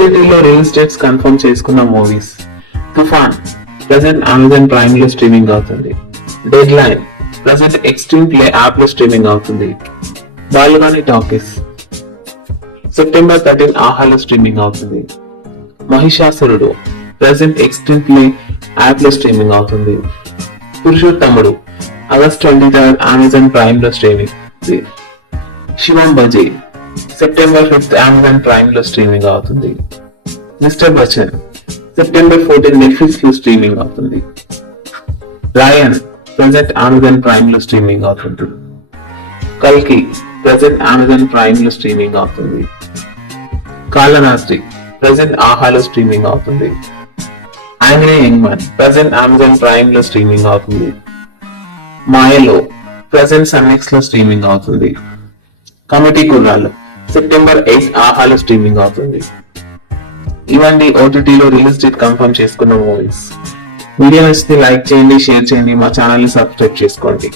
ఓటీటీలో release dates confirm చేసుకున్న movies. తుఫాన్ ప్రెసెంట్ అమెజాన్ ప్రైమ్ లో స్ట్రీమింగ్ అవుతుంది. Dead line present extreme play app లో స్ట్రీమింగ్ అవుతుంది. బాలుగాని టాకీస్ సెప్టెంబర్ 13 ఆహాలో స్ట్రీమింగ్ అవుతుంది. మహిషాసురుడు ప్రెసెంట్ ఎక్స్ట్రీమ్ ప్లే యాప్ లో స్ట్రీమింగ్ అవుతుంది. పురుషోత్తముడు ఆగస్ట్ 23 అమెజాన్ ప్రైమ్ లో స్ట్రీమింగ్. శివం బజీ సెప్టెంబర్ 5 అమెజాన్ ప్రైమ్ లో స్ట్రీమింగ్ అవుతుంది. మిస్టర్ బచ్చన్ సెప్టెంబర్ 14 నెట్ఫ్లిక్స్ లో స్ట్రీమింగ్ అవుతుంది. రాయన్ ప్రెసెంట్ అమెజాన్ ప్రైమ్ లో స్ట్రీమింగ్ అవుతుంది. కల్కి ప్రెసెంట్ అమెజాన్ ప్రైమ్ లో స్ట్రీమింగ్ అవుతుంది. కాలరాత్రి ప్రెసెంట్ ఆహాలో స్ట్రీమింగ్ అవుతుంది. Angry young man present Amazon prime లో స్ట్రీమింగ్ అవుతుంది. మాయలో ప్రెసెంట్ సన్నెక్స్ లో స్ట్రీమింగ్ అవుతుంది. కమిటీ కుర్రాళ్ళు సెప్టెంబర్ 8 ఆహాలో స్ట్రీమింగ్ అవుతుంది. ఇవన్నీ ఓటీటీలో రిలీజ్ డేట్ కన్ఫర్మ్ చేసుకున్న మూవీస్. వీడియో నచ్చితే లైక్ చేయండి, షేర్ చేయండి, మా ఛానల్ ని సబ్స్క్రైబ్ చేసుకోండి.